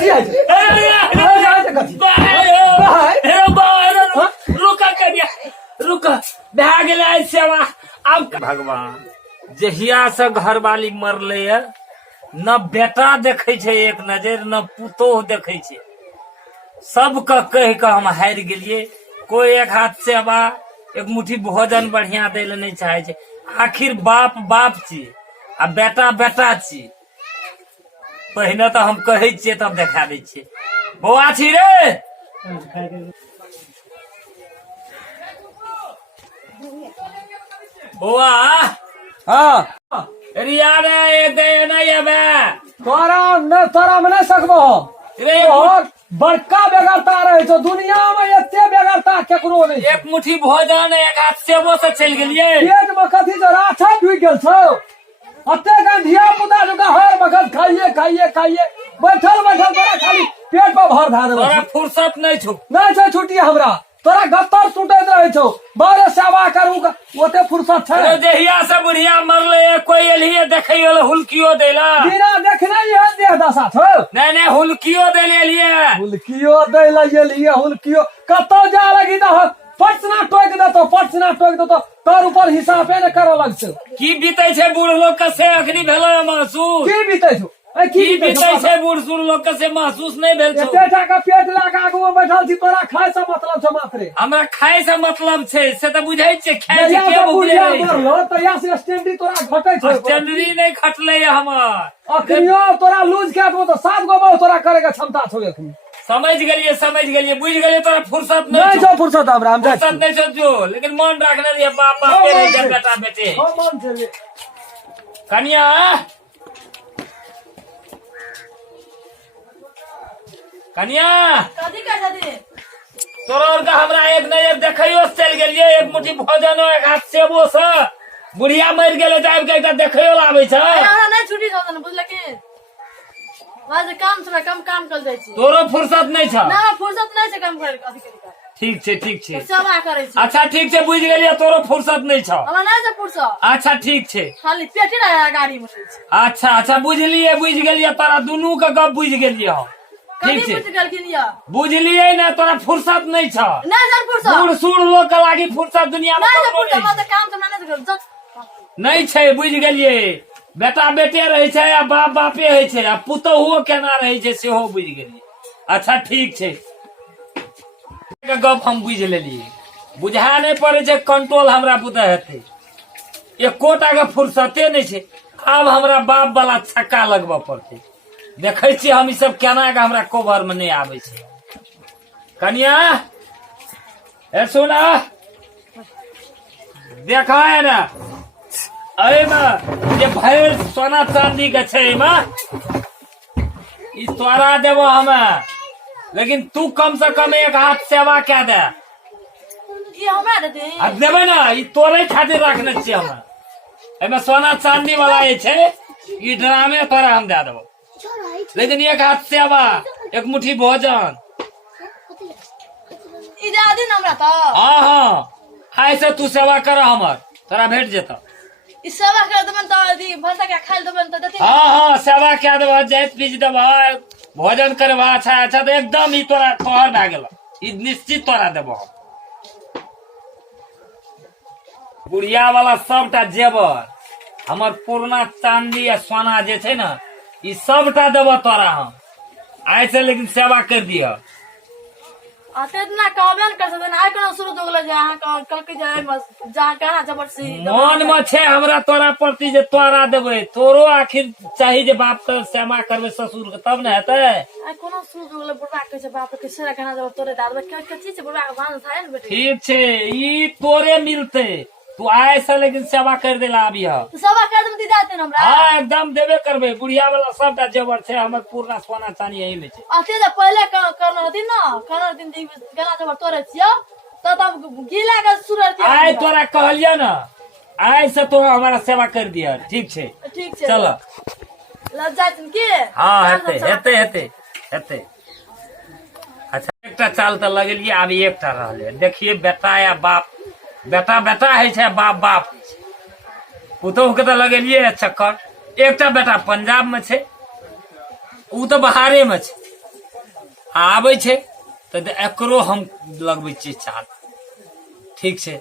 कथी है रुका भए गेलै सेवा। अब भगवान जहिया से घरवाली मरले है न बेटा देखे छे एक नजर न पुतोह देखे छे। सबके कह के हम हारि गेलिए। कोई एक हाथ सेवा एक मुट्ठी भोजन बढ़िया दे ले नहीं चाहे छे। आखिर बाप बाप छी आ बेटा बेटा छी। पहले तो हम कहे छिए तब देखा दे छिए। बौआ छी रे बौआ। हाँ रिया रे दे नहीं अबे तोरा में नहीं सकबो रे। और बड़का बेगरता रहे तो दुनिया में एते बेगरता केकरो नहीं। एक मुट्ठी भोजन एक हाथ सेबो से चल गेलिए। पेट में कथी तो राछा ढुक गेल छौ। अते धिया पुता जुका हर वक्त खाइए खाइए खाइए बैठल बैठल तोरा खाली पेट पर भर धा देबो। तोरा फुर्सत नहीं छौ। नहीं छौ छुट्टी हमरा। तोरा गत्तर सुटैत रहे छौ। बारे सेवा करू ओते फुर्सत छै। देहिया से बुढ़िया मरले कोई एलिए देखे हुलकियो देला। बिना देखने ये देह दशा छौ। नहीं नहीं हुलकियो दे लिए। हुलकियो दे लिए हुलकियो कतौ जा लगी तो पटना टोक देतो पटना टोक देतो तोर ऊपर हिसाबे न करे लगछ। की बीते छे बूढ़ लोग के से अखनी भेलो महसूस। की बीते छौ की बीते छे बूढ़ सूढ़ लोग के से महसूस नहीं भेल छौ। एतेटा का पेट लगा आगू में बैठल छी तोरा खाय से मतलब छ मात्रे। हमरा खाय से मतलब छे से त बुझै छे। खाय छे के बुझै मरलो तया से स्टैंडरी तोरा घटै छौ। स्टैंडरी नहीं खटले हमर। अखनियो तोरा लूज के तो 7 गो बहु तोरा करे के क्षमता छौ। एखनी समझ गेलिए बुझ गेलिए। तोरा फुर्सत नहीं छौ। फुर्सत हमरा हम फुर्सत नहीं छौ जो। लेकिन मन रखने रहिए बाप बाप के रहे बेटा बेटे। हां मन चले कन्या कन्या कथी कर छथि। तोरा और का हमरा एक नजर देखैयो चल गेलिए। एक मुट्ठी भोजन एक हाथ सेबो से बुढ़िया मर गेले जाब के एकटा देखैयो आबै छै। हमरा नहीं छुट्टी छौ तने बुझल के। आज काम से कम काम कर जाय छी। तोरो फुर्सत नहीं छ। ना फुर्सत नहीं छै काम करे के अधिकारी का। ठीक छे सेवा करे छी। अच्छा ठीक छे बुझ गेलिए। तोरो फुर्सत नहीं छ। हमरा नहीं छै फुर्सत। अच्छा ठीक छे खाली पेटे रहा गाड़ी में छै। अच्छा बुझ गेलिए। तोरा दुनू के गप बुझ गेलिए हम। ठीक कथी छे बुझ गेलखिन या बुझलिए ना। तोरा फुर्सत नहीं छ। नहीं सर फुर्सत बूढ़ सूढ़ लोग के लागी फुर्सत दुनिया में नहीं सर ककरो फुर्सत। नहीं। मैं काम से मैनेज कर नहीं छे बुझ गेलिए। बेटा बेटे रहे छे आ बाप बापे है छे आ पुतोहुओ केना रहे छे सेहो बुझ गेलिए। अच्छा ठीक छे के गप हम बुझ लेलिए। बुझा नहीं पड़े छे कंट्रोल हमरा बुते हेते। एकोटा के फुर्सते नहीं छे। अब हमरा बाप वाला छक्का लगबा पड़ते। देखे छी हम ई सब केना के हमरा कोभर में नहीं आवे छे। कन्या ए सुना देखा है ना अरे ये भैर सोना चांदी के छे ई तोरा देबो हमें। लेकिन तू कम से कम एक हाथ सेवा क्या दे। ये हमरा दे अब देबे ना ई तोरे खातिर रखने छी हमें। एमे सोना चांदी वाला ये छे ई ड्रामे तोरा हम दे देबो। लेकिन एक हाथ सेवा एक मुट्ठी भोजन ई दे दिन हमरा त। हाँ ऐसे तू सेवा कर हमर तोरा भेट जेता। ई सेवा कर देबन त अथी भरसा के खाइल देबन त देते। हाँ सेवा क्या देबा जाइत पीज देबा भोजन करबा। अच्छा तो एकदम ई तोरा तोहर भए गेल। ई निश्चित तोरा देबो। बुढ़िया वाला सबटा जेवर हमर पुरना चांदी आ सोना जे छे ना ई सबटा देबो तोरा हम। ऐसे लेकिन सेवा कर दिया। अते इतना कामन कर सकते ना कोनो शुरू हो गेल जे अहाँ कल के जाय जहां कहां जबरदस्ती मन में छे हमरा तोरा प्रति जे तोरा देबे। तोरो आखिर चाही जे बाप के सेवा करबे ससुर के तब न हेते। आ कोनो शुरू हो गेल बुढ़वा के बाप के सेरा खाना जब तोरे दादबे के चीज से बुढ़वा के भान थाय न बेटे। ठीक छे ई तोरे मिलते। तू आए से लेकिन सेवा कर देला अभी। तो सेवा कर दम दीदाते न हमरा। हाँ एकदम देबे करबे। बुढ़िया वाला सबटा जेवर छे हमर पूर्णा सोना चांदी यही में छे। अते जे पहले करना दिन ना करना दिन गला जब तोरे छियो त तब गीला के सुरत आए तोरा कहलियो ना आए से तो हमारा सेवा कर दिया। ठीक छे ठीक छे चलो लज्जात के। हाँ हेते। अच्छा एकटा चाल त लगलिए अब एकटा रहले। देखिए बेटा या बाप बेटा बेटा है छे बाप बाप पुतोह के तो लगेलिए चक्कर। एकटा बेटा पंजाब में छे उ तो बहारे में छे आबै छै तऽ एकरो हम लगबै छियै चाल। ठीक छै।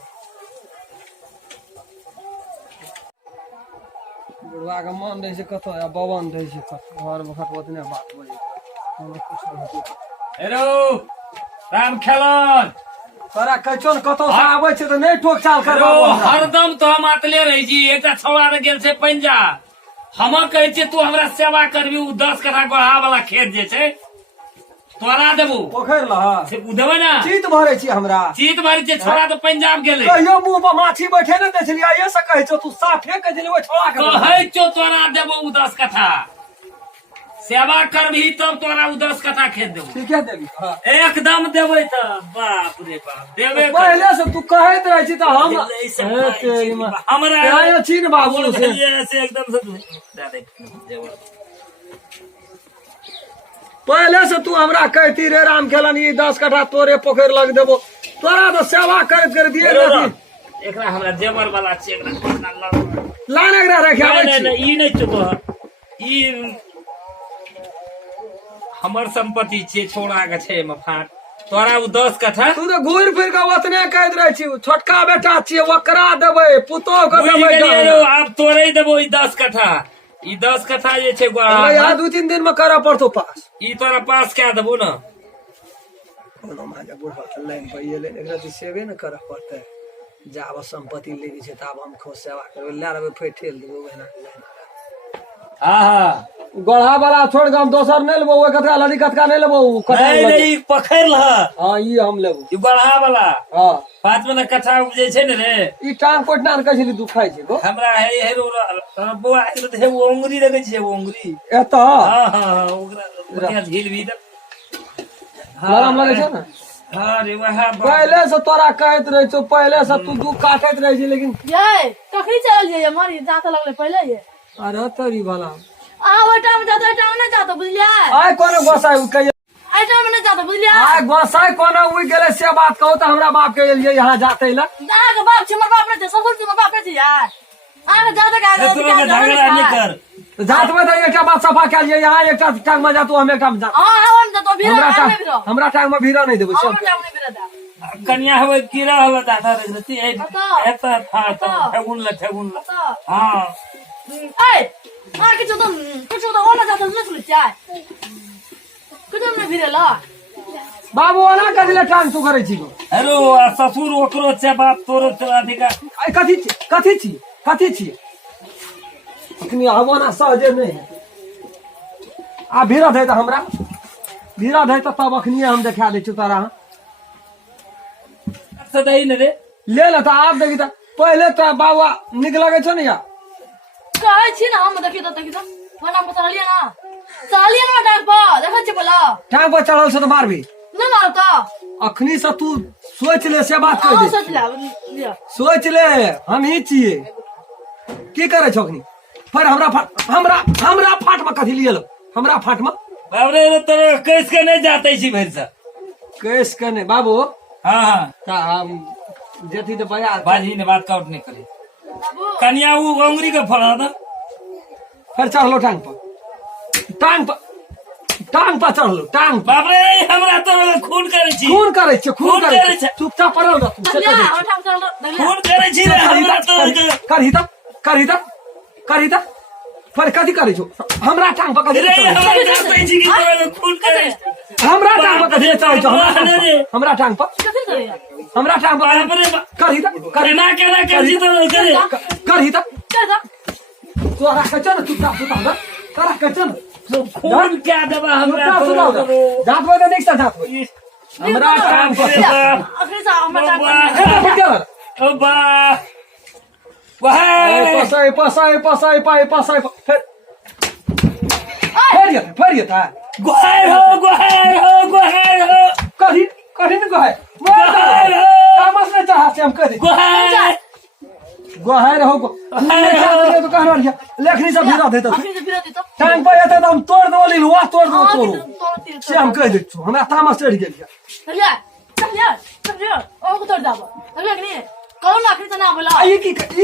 बुढ़वा के मन रहै छै कतौ या बवन रहै छै कतौ घर में खट ओतने बात हो जाइ हेरो राम खेलन तोरा कहै ने कतौ से आबै छै तऽ नहीं ठोक चाल कर हेरो हरदम तो हम आतले रही छी। एकटा छौड़ा रे गेल छै पंजाब, हम कहै छियै तू हमरा सेवा करबी। उ 10 कट्ठा गोढ़ा वाला खेत जे छै तोरा देबो, पोखर लहा उ देबै ना। चीत भरे छी हमरा चीत भरी छै छौड़ा तो पंजाब गेलै। कहियो मुंह पर माछी बैठे ने दै छलियै ये से कहै छौ तू साफे के दिलवे छोड़ा के कहै छौ तोरा देबो उ 10 कट्ठा सेवा करबी तब तोरा उ 10 कट्ठा खेत देबो। ठीक है देबी हां एकदम देबै त बाप रे बाप देबे कर। पहले से तू कहैत रहै छी त हम हमरा आया छी ने बाबू से से एकदम से दे दे देबो। पहले से तू हमरा कहती रे राम खेलन ये 10 कट्ठा तोरे पोखर लग देबो, तोरा तो सेवा करत कर दिए एकरा हमरा जेवर वाला छै। एकरा लाने एकरा रखे आबै नहीं छी नहीं ई नहीं चुको ई हमर संपत्ति छै छोड़ा के छै मफाट। तोरा उ 10 कट्ठा तू तो घूर फिर के ओतने कहत रहै छी छोटका बेटा छियै ओकरा देबै पुतो के देबै। आब तोरे देबो ई 10 कट्ठा। ई 10 कट्ठा जे छै गोड़ा या 2-3 दिन में करऽ पड़तो पास। ई तोरा पास क्या देबो ना। कोनो माजा बुढ़वा के लाइन पर ये ले एकरा तो सेवे न करऽ पड़तै। जाब संपत्ति लेके छै तब हम खो सेवा करबै ले लेबै फेर ठेल देबो ओहिना हां हां गोढ़ा वाला छोड़ के हम दोसर नहीं लेबो, ओए कतका लड़ी कतका नहीं लेबो नहीं नहीं पखैर ल। हां ई हम लेबो ई गोढ़ा वाला हां 5 में कट्ठा उपजे छै ने रे। ई टांग कोटना न कहली दुखाई छै गो हमरा हे हे बुआ हे वो उंगली लगे छै वो उंगली एता हां हां ओकरा झील भी आराम लगे छै ना। हां रे वहा पहले से तोरा कहत रहे छौ, पहले से तू दू काटत रहे छी लेकिन ये कखनी चल जाइए मारी जात लगले पहले ये अरे तरी वाला आ वो टाइम जातो नहीं जातो बुझलिया। आय कोनो गोसाई कहिए आई टाइम नहीं जातो बुझलिया। आय गोसाई कोनो उइ गेले से बात कहू त हमरा बाप के लिए यहां जाते ला दादा के बाप छै, हमर बाप नहीं छै, ससुर छै, हमर बाप नहीं छै यार। आगे जाते का झगड़ा नहीं कर जात में त एकटा बात सफा के लिए यहां एकटा टांग में जातू हम एकटा में जा हां हम जातो भी हमरा टांग में भीरा नहीं देबो हम टाइम नहीं बिरदा कन्या हवे कीड़ा हवे दादा रहती है एता था ठगुन ल हां ए मार के तो कुछ तो होना जातो नहीं सुन चाय कुछ नहीं बिरला बाबू ओना कदिले टांग तू करे छी गो। हेरो ससुर ओकरो छै बाप तोरो छै अधिकार। आय कथी छी अखनी आबो ना सहजे नहीं आ भीरा दे त हमरा भीरा दे त तब अखनी हम देखा दे छी तोरा से दही ने रे ले ले त आप देखी त पहले त बाबा निक लगे छ ने या कहै छी ना हम देखि तो वरना पता लिया ना चालिए ना टाइम पर देखै छी बोला टांग पर चढ़ल छ त मारबी नहीं मारता अखनी से तू सोच ले से बात कर हां दे सोच लिया सोच ले हम ही छिए की करे छ अखनी पर हमरा फाट में कथी लियल हमरा फाट में बाप रे तोरे कैस के नहीं जाते छी भैर से कैस कने बाबू हां हां का हम जेती तो बया बाजी ने बात काउंट नहीं करे कन्या उ उंगली के फड़ा ना फिर चढ़लो टांग पर चढ़लो टांग बाप रे हमरा तो खून करे छी खून करे छ चुपचाप पड़ल रह तू से लिया हम टाइम चल दलिया खून करे छी रे हमरा तो करही त पर कथी करे छो हमरा टांग पर कथी रे हमरा करते छी कि तोरे खून करे हमरा टांग पर कथी चढ़ै छो हमरा टांग पर कथि करेगा हमरा टांग पर बाप रे करही त केना कर छी तो करे करही त चल तोरा कचन चुपचाप तोरा कचन खून क्या देबा हमरा जात में तो नेक्स्ट जात हमरा टांग पर आखिर से हम टाइम ओ बा वाह पसाई फिर था गुहार हो कहीं न गुहार गुहार हो तामस ने चाहा से हम कह दे गुहार हो तो कहना लेखनी सब भिड़ा देता आखिर से बिरती तो टांग पर आते तो हम तोड़ दो लिलवा तोड़ दो से हम कह दे हमरा तामस चढ़ गेल चलिए ओ को तोड़ दाबो अगला कि नहीं कौन आखिर से ना बोला ई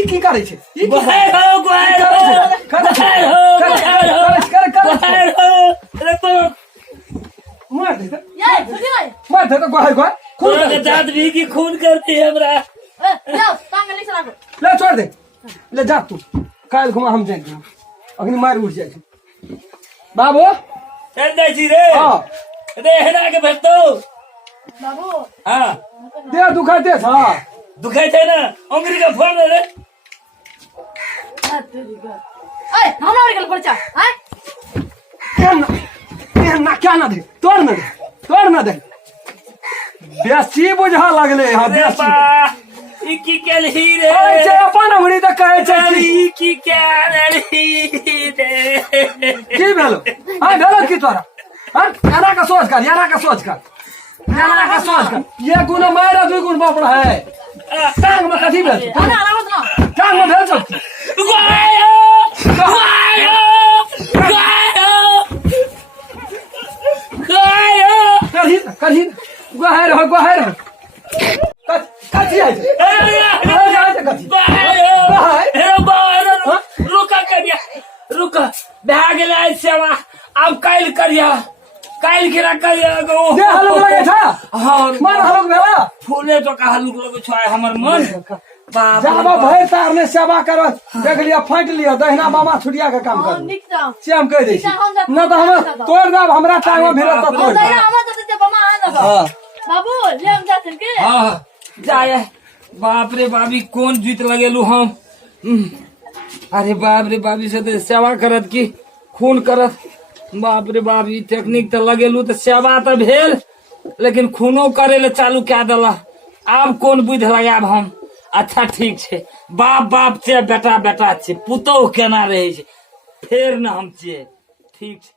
की करे छे ई गुहार हो कर रे तो मार दे ए छुट्टी नहीं मत है तो गोहाय गोहाय खून तोरा कर के जात भी की खून करती है हमरा। ए जाओ टांग लिख रखो ले छोड़ दे ले जा तू काल घुमा हम जाएंगे अग्नि मार उठ जाएगी बाबू चल दे छी रे। हाँ रे हेरा के भेज दो। बाबू हाँ दे दुखा दे हाँ दुखाई थे ना अंगरी का फोन रे। ए हमरा निकल पड़ जा हैं क्या ना दे तोड़ ना दे बेसी बुझा लगले हाँ रे बेसी बा ई की केलही रे। कहै छै अपन उंगली तऽ कहै छै कि ई की केलही रे। की भेलो हाँ भेलो की तोरा हाँ यारा का सोच कर ये गुना मारा दुई गुण बापड़ा है टांग में कथी भेल अरे आराम से ना टांग में भेल सब गायो गायो गायो गायो कथी गुहार कथी है रुका करिया रुका भए गेलै सेवा अब काल्हि करिया काल्हि केना करिया गो दे हलुक लगे था हाँ मन हलुक भेला फूले तो का हलुक लगो छ हमर मन बाप जाबा भैर तारने सेवा कर देख लिया फाइट लिया दहिना मामा छुटिया का काम कर निक जाओ से हम कह दै छी न तो हम तोड़ देब हमरा टांग में भिरत तो तोड़ दादा हमरा तो बमा आ ना हां बाबू ले हम जाते के हाँ जाए बाप रे बाबी कौन जीत लगेलू हम अरे बाप रे बाबी से तो सेवा करत की खून करत बाप रे बाप ई टेक्निक तो लगेलू तो सेवा तो भेल लेकिन खूनो करे ले चालू क्या दला आब कौन बुद्धि लगाब हम। अच्छा ठीक छै बाप बाप छै बेटा बेटा छै पुतौह केना रहे छै फेर न हम छियै ठीक छै।